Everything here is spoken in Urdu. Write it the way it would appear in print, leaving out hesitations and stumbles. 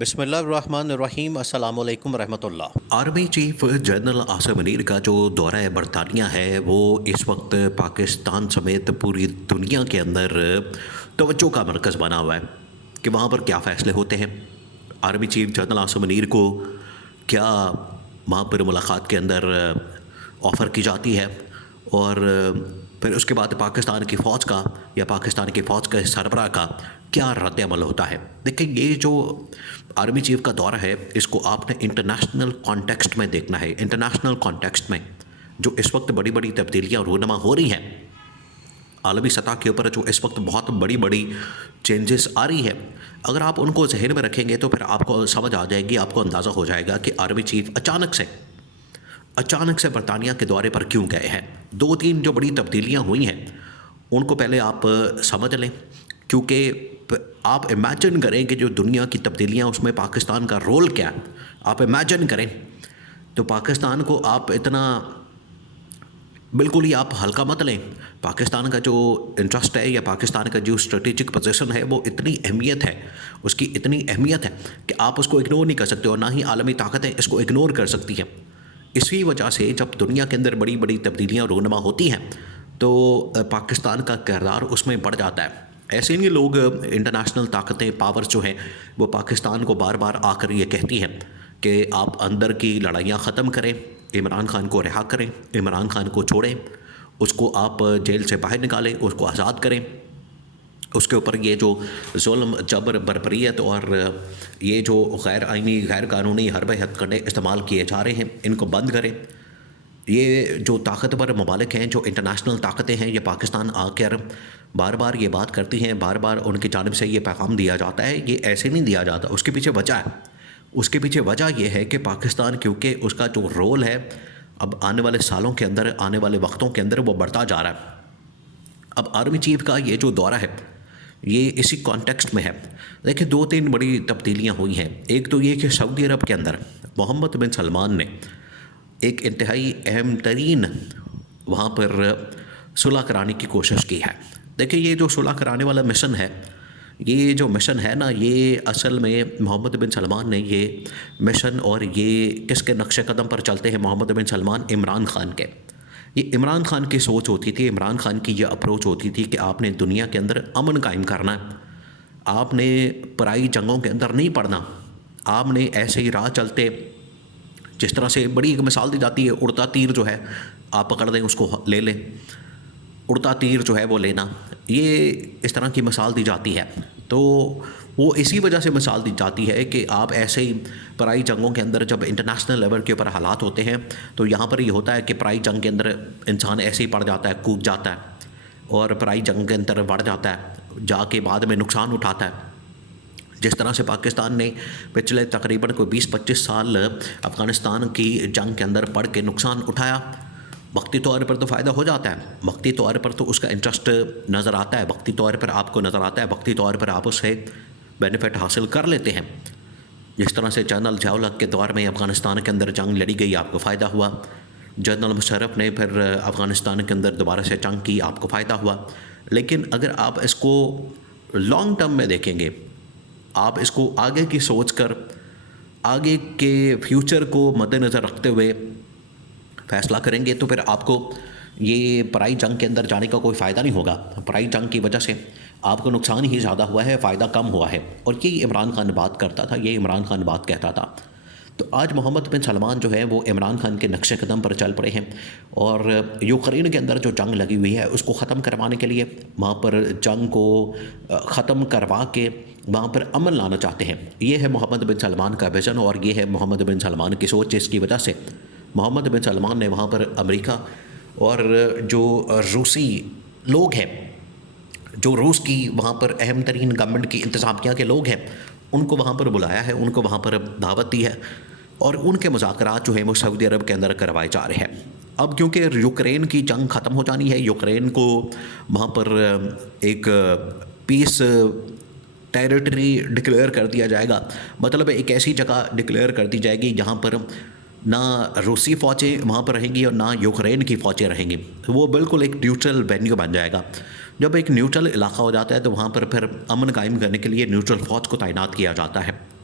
بسم اللہ الرحمن الرحیم۔ السلام علیکم ورحمۃ اللہ۔ Army chief general Asim Munir کا جو دورہ برطانیہ ہے وہ اس وقت پاکستان سمیت پوری دنیا کے اندر توجہ کا مرکز بنا ہوا ہے کہ وہاں پر کیا فیصلے ہوتے ہیں۔ Army chief general Asim Munir کو کیا وہاں پر ملاقات کے اندر آفر کی جاتی ہے، اور پھر اس کے بعد پاکستان کی فوج کا یا پاکستان کی فوج کے سربراہ کا کیا رد عمل ہوتا ہے۔ دیکھیں، یہ جو آرمی چیف کا دورہ ہے اس کو آپ نے انٹرنیشنل کانٹیکسٹ میں دیکھنا ہے۔ انٹرنیشنل کانٹیکسٹ میں جو اس وقت بڑی بڑی تبدیلیاں رونما ہو رہی ہیں عالمی سطح کے اوپر، جو اس وقت بہت بڑی بڑی چینجز آ رہی ہے، اگر آپ ان کو ذہن میں رکھیں گے تو پھر آپ کو سمجھ آ جائے گی، آپ کو اندازہ ہو جائے گا کہ آرمی چیف اچانک سے برطانیہ کے دورے پر کیوں گئے ہیں۔ دو تین جو بڑی تبدیلیاں ہوئی ہیں ان کو پہلے آپ سمجھ لیں، کیونکہ آپ امیجن کریں کہ جو دنیا کی تبدیلیاں اس میں پاکستان کا رول کیا ہے، آپ امیجن کریں تو پاکستان کو آپ اتنا بالکل ہی آپ ہلکا مت لیں۔ پاکستان کا جو انٹرسٹ ہے یا پاکستان کا جو اسٹریٹجک پوزیشن ہے وہ اتنی اہمیت ہے، اس کی اتنی اہمیت ہے کہ آپ اس کو اگنور نہیں کر سکتے، اور نہ ہی عالمی طاقتیں اس کو اگنور کر سکتی ہیں۔ اسی وجہ سے جب دنیا کے اندر بڑی بڑی تبدیلیاں رونما ہوتی ہیں تو پاکستان کا کردار اس میں بڑھ جاتا ہے۔ ایسے نہیں، لوگ انٹرنیشنل طاقتیں، پاور جو ہیں، وہ پاکستان کو بار بار آ کر یہ کہتی ہیں کہ آپ اندر کی لڑائیاں ختم کریں، عمران خان کو رہا کریں، عمران خان کو چھوڑیں، اس کو آپ جیل سے باہر نکالیں، اس کو آزاد کریں، اس کے اوپر یہ جو ظلم، جبر، بربریت اور یہ جو غیر آئینی، غیر قانونی حربہ ہتھ کنڈے استعمال کیے جا رہے ہیں ان کو بند کریں۔ یہ جو طاقتور ممالک ہیں، جو انٹرنیشنل طاقتیں ہیں، یہ پاکستان آ کر بار بار یہ بات کرتی ہیں، بار بار ان کی جانب سے یہ پیغام دیا جاتا ہے۔ یہ ایسے نہیں دیا جاتا، اس کے پیچھے وجہ ہے۔ اس کے پیچھے وجہ یہ ہے کہ پاکستان، کیونکہ اس کا جو رول ہے اب آنے والے سالوں کے اندر، آنے والے وقتوں کے اندر وہ بڑھتا جا رہا ہے۔ اب آرمی چیف کا یہ جو دورہ ہے یہ اسی کانٹیکسٹ میں ہے۔ دیکھیں، دو تین بڑی تبدیلیاں ہوئی ہیں۔ ایک تو یہ کہ سعودی عرب کے اندر محمد بن سلمان نے ایک انتہائی اہم ترین وہاں پر صلح کرانے کی کوشش کی ہے۔ دیکھیں، یہ جو صلح کرانے والا مشن ہے، یہ جو مشن ہے نا، یہ اصل میں محمد بن سلمان نے یہ مشن، اور یہ کس کے نقش قدم پر چلتے ہیں محمد بن سلمان؟ عمران خان کے۔ یہ عمران خان کی سوچ ہوتی تھی، عمران خان کی یہ اپروچ ہوتی تھی کہ آپ نے دنیا کے اندر امن قائم کرنا ہے، آپ نے پرائی جنگوں کے اندر نہیں پڑنا، آپ نے ایسے ہی راہ چلتے، جس طرح سے بڑی ایک مثال دی جاتی ہے، اڑتا تیر جو ہے آپ پکڑ دیں، اس کو لے لیں، اڑتا تیر جو ہے وہ لینا، یہ اس طرح کی مثال دی جاتی ہے۔ تو وہ اسی وجہ سے مثال دی جاتی ہے کہ آپ ایسے ہی پرائی جنگوں کے اندر جب انٹرنیشنل لیول کے اوپر حالات ہوتے ہیں تو یہاں پر یہ ہوتا ہے کہ پرائی جنگ کے اندر انسان ایسے ہی پڑ جاتا ہے، کود جاتا ہے، اور پرائی جنگ کے اندر بڑھ جاتا ہے، جا کے بعد میں نقصان اٹھاتا ہے۔ جس طرح سے پاکستان نے پچھلے تقریباً کوئی 20-25 سال افغانستان کی جنگ کے اندر پڑھ کے نقصان اٹھایا، وقتی طور پر تو فائدہ ہو جاتا ہے، وقتی طور پر تو اس کا انٹرسٹ نظر آتا ہے، وقتی طور پر آپ کو نظر آتا ہے، وقتی طور پر آپ اس سے بینیفٹ حاصل کر لیتے ہیں۔ جس طرح سے جنرل ضیاء الحق کے دور میں افغانستان کے اندر جنگ لڑی گئی، آپ کو فائدہ ہوا۔ جنرل مشرف نے پھر افغانستان کے اندر دوبارہ سے جنگ کی، آپ کو فائدہ ہوا۔ لیکن اگر آپ اس کو لانگ ٹرم میں دیکھیں گے، آپ اس کو آگے کی سوچ کر، آگے کے فیوچر کو مد نظر رکھتے ہوئے فیصلہ کریں گے تو پھر آپ کو یہ پرائی جنگ کے اندر جانے کا کوئی فائدہ نہیں ہوگا۔ پرائی جنگ کی وجہ سے آپ کو نقصان ہی زیادہ ہوا ہے، فائدہ کم ہوا ہے، اور یہی عمران خان بات کرتا تھا، یہ عمران خان بات کہتا تھا۔ تو آج محمد بن سلمان جو ہے وہ عمران خان کے نقش قدم پر چل پڑے ہیں، اور یوکرین کے اندر جو جنگ لگی ہوئی ہے اس کو ختم کروانے کے لیے، وہاں پر جنگ کو ختم کروا کے وہاں پر امن لانا چاہتے ہیں۔ یہ ہے محمد بن سلمان کا ویژن، اور یہ ہے محمد بن سلمان کی سوچ، جس کی وجہ سے محمد بن سلمان نے وہاں پر امریکہ اور جو روسی لوگ ہیں، جو روس کی وہاں پر اہم ترین گورنمنٹ کی انتظامیہ کے لوگ ہیں، ان کو وہاں پر بلایا ہے، ان کو وہاں پر دعوت دی ہے، اور ان کے مذاکرات جو ہیں وہ سعودی عرب کے اندر کروائے جا رہے ہیں۔ اب کیونکہ یوکرین کی جنگ ختم ہو جانی ہے، یوکرین کو وہاں پر ایک پیس ٹیریٹری ڈکلیئر کر دیا جائے گا، مطلب ایک ایسی جگہ ڈکلیئر کر دی جائے گی جہاں پر نہ روسی فوجیں وہاں پر رہیں گی اور نہ یوکرین کی فوجیں رہیں گی، وہ بالکل ایک نیوٹرل وینیو بن جائے گا۔ جب ایک نیوٹرل علاقہ ہو جاتا ہے تو وہاں پر پھر امن قائم کرنے کے لیے نیوٹرل فوج کو تعینات کیا جاتا ہے۔